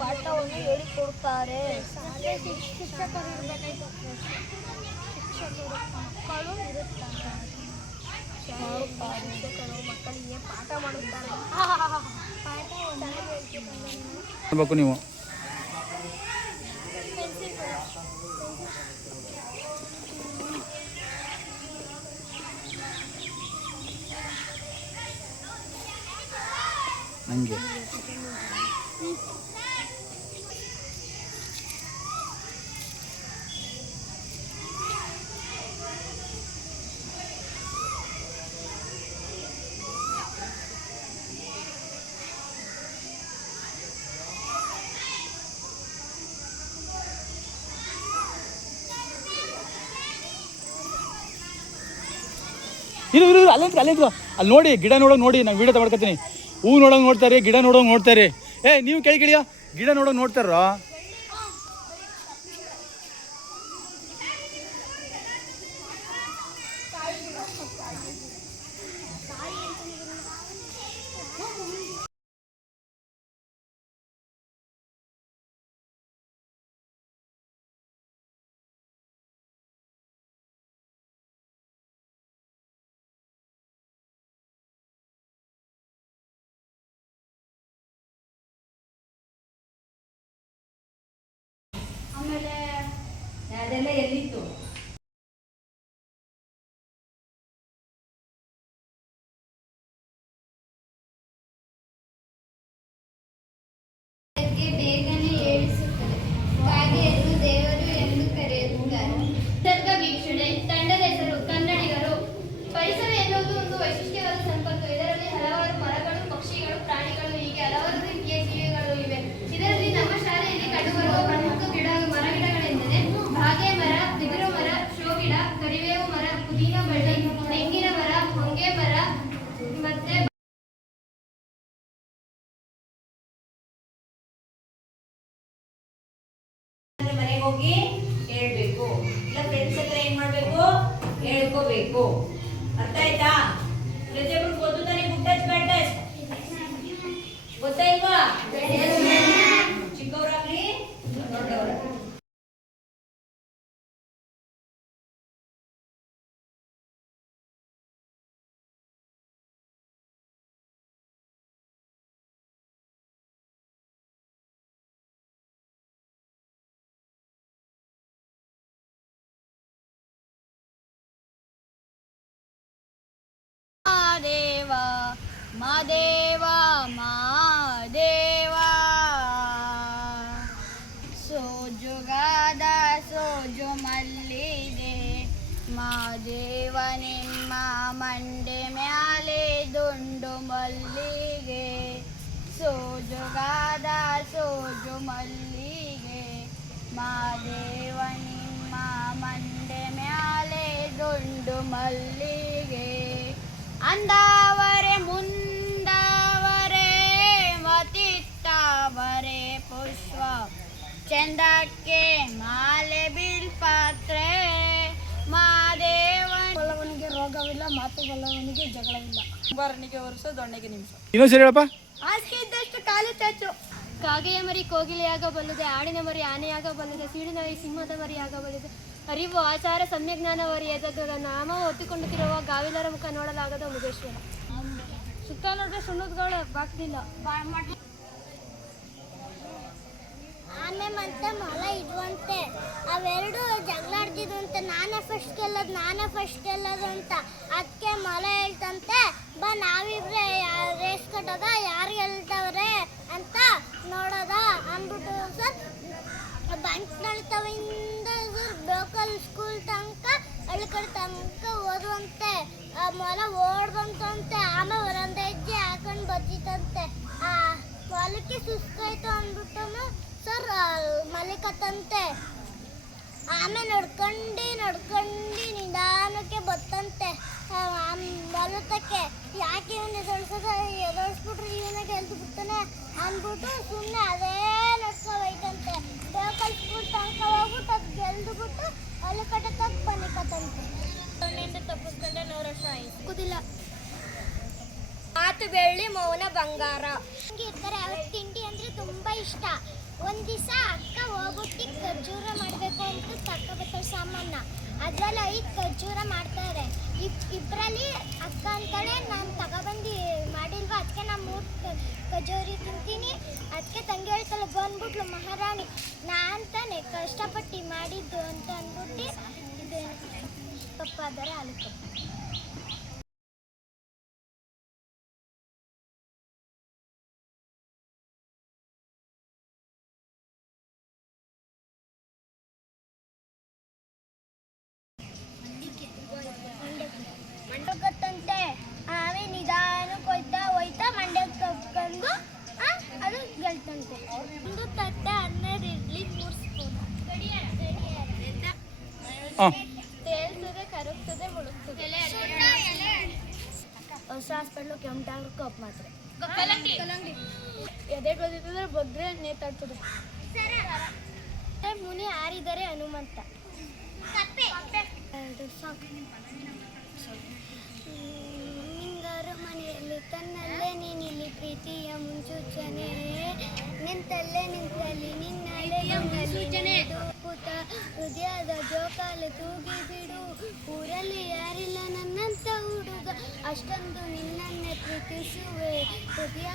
ಪಾಠವನ್ನು ಹೇಳಿಕೊಡುತ್ತಾರೆ. ಶಿಕ್ಷಕರು ಮಕ್ಕಳಿಗೆ ಪಾಠ ಮಾಡುತ್ತಾರೆ. ನೀವು ಹಂಗೆ ಇರು ಅಲ್ಲೇ ಅಲ್ಲಿ ನೋಡಿ, ಗಿಡ ನೋಡೋಕೆ ನೋಡಿ. ನಾನು ವೀಡಿಯೋ ತಗೊಳ್ಕೊತೀನಿ. ಹೂ ನೋಡೋಕೆ ನೋಡ್ತಾರೆ, ಗಿಡ ನೋಡೋಕೆ ನೋಡ್ತಾರೆ. ನೀವು ಕೇಳಿಯ ಗಿಡ ನೋಡೋಕೆ ನೋಡ್ತಾರೋ? ಆಮೇಲೆ ಅದೆಲ್ಲ ಎಲ್ಲಿತ್ತು? ಬೇಗನೆ ಏಳಿಸುತ್ತದೆ. ಕಾಗೆಯನ್ನು ದೇವರು ಎಂದು ಕರೆಯುತ್ತಾರೆ. ನಿಸರ್ಗ ವೀಕ್ಷಣೆ ತಂಡದ ಹೆಸರು ಕನ್ನಡಿಗರು. ಪರಿಸರ ಎನ್ನುವುದು ಒಂದು ವೈಶಿಷ್ಟ್ಯವಾದ ಸಂಪತ್ತು. ಇದರಲ್ಲಿ ಹಲವಾರು ಮರಗಳು, ಪಕ್ಷಿಗಳು, ಪ್ರಾಣಿಗಳು, ಹೀಗೆ ಹಲವಾರು ರೀತಿಯ ಜೀವಿಗಳು ಇವೆ. ಇದರಲ್ಲಿ ನಮ್ಮ ಶಾಲೆಯಲ್ಲಿ ಕಂಡುಬರುವ ಪ್ರಮುಖ ಮರಗಿಡಗಳೆಂದರೆ ಬಾಗೆ ಮರ, ಬಿದಿರು ಮರ, ಶೋ ಗಿಡ, ಕರಿಬೇವು ಮರ, ಪುದೀನ ಬಳ್ಳಿ, ತೆಂಗಿನ ಮರ, ಹೊಂಗೆ ಮರ ಮತ್ತೆ ಮನೆಗೆ ಹೋಗಿ ಹೇಳ್ಬೇಕು. ಇಲ್ಲ ಫ್ರೆಂಡ್ಸ್ ಹತ್ರ ಏನ್ ಮಾಡ್ಬೇಕು? ಹೇಳ್ಕೋಬೇಕು. ಅರ್ಥ ಆಯ್ತಾ? ಪ್ರತಿಯೊಬ್ಬರು ಓದುತ್ತಾನೆ. ಗುಡ್ ಟಚ್ ಬ್ಯಾಡ್ ಟಚ್ ಗೊತ್ತಾ ಇಲ್ವಾ? ಚಿಕ್ಕವರಾಗ್ಲಿ ದೊಡ್ಡವರಾಗ್ಲಿ. ಮಾದೇವ ಮಾದೇವ ಸೋಜುಗಾದ ಸೋಜು ಮಲ್ಲಿಗೆ ಮಾದೇವ ನಿಮ್ಮ ಮಂಡೆ ಮ್ಯಾಲೆ ದುಂಡು ಮಲ್ಲಿಗೆ ಸೋಜುಗಾದ ಸೋಜು ಮಲ್ಲಿಗೆ ಮಾದೇವ ನಿಮ್ಮ ಮಂಡೆ ಮ್ಯಾಲೆ ದುಂಡು ಮಲ್ಲಿಗೆ ಅಂದಾವರೆ ಮುಂದಾವರೆ ಮತಿತ್ತಾವರೆ ಪುಷ್ಪ ಚಂದಕ್ಕೆ ಮಾಲೆ ಬಿಲ್ಪಾತ್ರೆ ಮಾದೇವ ಬಲ್ಲವನಿಗೆ ರೋಗವಿಲ್ಲ, ಮಾತು ಬಲ್ಲವನಿಗೆ ಜಗಳವಿಲ್ಲ, ಕುಂಬಾರನಿಗೆ ವರ್ಷ ದೊಣ್ಣೆಗೆ ನಿಮಿಷ. ಇನ್ನೊಂದು ಸರಿ ಹೇಳಪ್ಪ. ಹಾಸಿಗೆ ಇದ್ದಷ್ಟು ಕಾಲು ಚಾಚು. ಕಾಗೆಯ ಮರಿ ಕೋಗಿಲೆಯಾಗಬಲ್ಲದೆ, ಆಡಿನ ಮರಿ ಆನೆಯಾಗಬಲ್ಲದೆ, ಸೀಳಿನ ಸಿಂಹದ ಮರಿ ಆಗಬಲ್ಲದೆ, ಅರಿವು ಆಚಾರ ಸಮ್ಯಜ್ಞಾನ ವರಿಯದ ನಾಮ ಹೊತ್ತಿಕೊಳ್ಳುತ್ತಿರುವ ಗಾವಿಲರ ಮುಖ ನೋಡಲಾಗದ ಮುಗೇಶ್ವರ. ಸುತ್ತ ನೋಡ್ರೆ ಸುಣ್ಣದಗಳು ಬಾಕ್ತಿಲ್ಲ. ಆಮೆ ಮತ್ತೆ ಮೊಲ ಇದ್ವಂತೆ. ಅವೆರಡು ಜಗಳ ಆಡ್ತಿದ್ವಂತೆ, ನಾನೇ ಫಸ್ಟ್ ಗೆಲ್ಲೋದು ಅಂತ. ಅದಕ್ಕೆ ಮೊಲ ಹೇಳ್ತಂತೆ, ಬಾ ನಾವಿಬ್ರೆ ರೇಸ್ ಕಟ್ಟೋದ, ಯಾರು ಗೆಲ್ತವ್ರೆ ಅಂತ ನೋಡೋದ ಅಂದ್ಬಿಟ್ಟು ಸರ್ ಬಂಟ್ನಳ್ತವಿಂದ ಲೋಕಲ್ ಸ್ಕೂಲ್ ತನಕ ಹಳ್ಕಡೆ ತನಕ ಓದುವಂತೆ. ಮೊಲ ಓಡ್ ಬಂತಂತೆ, ಆಮೇಲೆ ಒಂದೊಂದು ಹೆಜ್ಜೆ ಹಾಕೊಂಡು ಬರ್ತಿತ್ತಂತೆ. ಮೊಲಕ್ಕೆ ಸುಸ್ತಾಯ್ತು ಅಂದ್ಬಿಟ್ಟು ಸರ್ ಮಲಿಕತ್ತಂತೆ. ಆಮೇಲೆ ನಡ್ಕೊಂಡು ನಿಧಾನಕ್ಕೆ ಬತ್ತಂತೆ ಮೊಲತಕ್ಕೆ. ಯಾಕೆ ಇವನು ಎದುರಿಸ್ಬಿಟ್ರೆ ಇವನೇ ಗೆಲ್ತು ಬಿಡ್ತಾನೆ ಅಂದ್ಬಿಟ್ಟು ಸುಮ್ಮನೆ ಅದೇ ನಡ್ಕೊಬೈತಂತೆ. ಲೋಕಲ್ ಸ್ಕೂಲ್ ತನಕ ಹೋಗ್ಬಿಟ್ಟು ಅದು ಗೆಲ್ದುಬಿಟ್ಟು ಅಲ್ಲಿ ಕಡೆ ತಕ್ಕ ಬಲಿಕತ್ತಂತೆ. ತಪ್ಪಿಸ್ಕೊಂಡೆ 100 ವರ್ಷ ಆಯ್ತು. ಕೂದಿಲ್ಲ. ಮಾತು ಬೆಳ್ಳಿ ಮೌನ ಬಂಗಾರ. ಇರ್ತಾರೆ, ಅವ್ರ ತಿಂಡಿ ಅಂದರೆ ತುಂಬ ಇಷ್ಟ. ಒಂದು ದಿವಸ ಅಕ್ಕ ಹೋಗ್ಬಿಟ್ಟು ಖರ್ಜೂರ ಮಾಡಬೇಕು ಅಂತ ತಗೊಬರ್ತಾರೆ ಸಾಮಾನ. ಅದರಲ್ಲಿ 5 ಖರ್ಜೂರ ಮಾಡ್ತಾರೆ. ಇಬ್ಬರಲ್ಲಿ ಅಕ್ಕ ಅಂತಾಳೆ, ನಾನು ತಗೊಬಂದು ಮಾಡಿಲ್ವ, ಅದಕ್ಕೆ ನಾನು 3 ಖರ್ಜೂರಿ ತಿಂತೀನಿ. ಅದಕ್ಕೆ ತಂಗಿ ಹೇಳ್ತಾಳೆ, ಬಂದ್ಬಿಟ್ಲು ಮಹಾರಾಣಿ, ನಾನು ತಾನೆ ಕಷ್ಟಪಟ್ಟು ಮಾಡಿದ್ದು ಅಂತ ಅಂದ್ಬಿಟ್ಟು ಇದು ಕಪ್ಪಾದರೆ ಹಾಲು ಕಪ್ಪು. ಮಂಡಕ್ಕಂತೆ ಆಮೇಲೆ ನಿಧಾನಕ್ಕೆ ಹೋಯ್ತಾ ಮಂಡ್ಯಕ್ಕೆ ತಪ್ಕೊಂಡು ಅದು ಗೆಲ್ತಂತೆ. ಒಂದು ತಟ್ಟೆ 12 ಇಡ್ಲಿ 3 ಸ್ಪೂನ್. ತೇಲ್ತದೆ, ಕರಗ್ತದೆ, ಮುಳುಗ್ತದೆ. ಹೊಸ ಹಾಸ್ಪಿಟ್ಲು ಕೆಮ್ಟಾಗ್ರು ಕಪ್ ಮಾತ್ರೆ. ಎದೆ ಗೊತ್ತಿದ್ರೆ ಬಗ್ರೆ ನೇತಾಡ್ತದೆ. ಮುನಿ ಹಾರಿದರೆ ಹನುಮಂತ. ನಿಂಗಾರು ಮನೆಯಲ್ಲಿ ತನ್ನಲ್ಲೇ ನೀನಿಲ್ಲಿ ಪ್ರೀತಿಯ ಮುನ್ಸೂಚನೆ, ನಿಂತಲ್ಲೇ ನಿಂತಲ್ಲಿ ನಿನ್ನಲ್ಲೇ ಪುಟ ಹೃದಯದ ಜೋಕಾಲು ತೂಗಿ ಬಿಡು. ಊರಲ್ಲಿ ಯಾರಿಲ್ಲ ನನ್ನಂತ ಹುಡುಗ, ಅಷ್ಟೊಂದು ನಿನ್ನನ್ನೇ ಪ್ರೀತಿಸುವೆ ಹೃದಯ.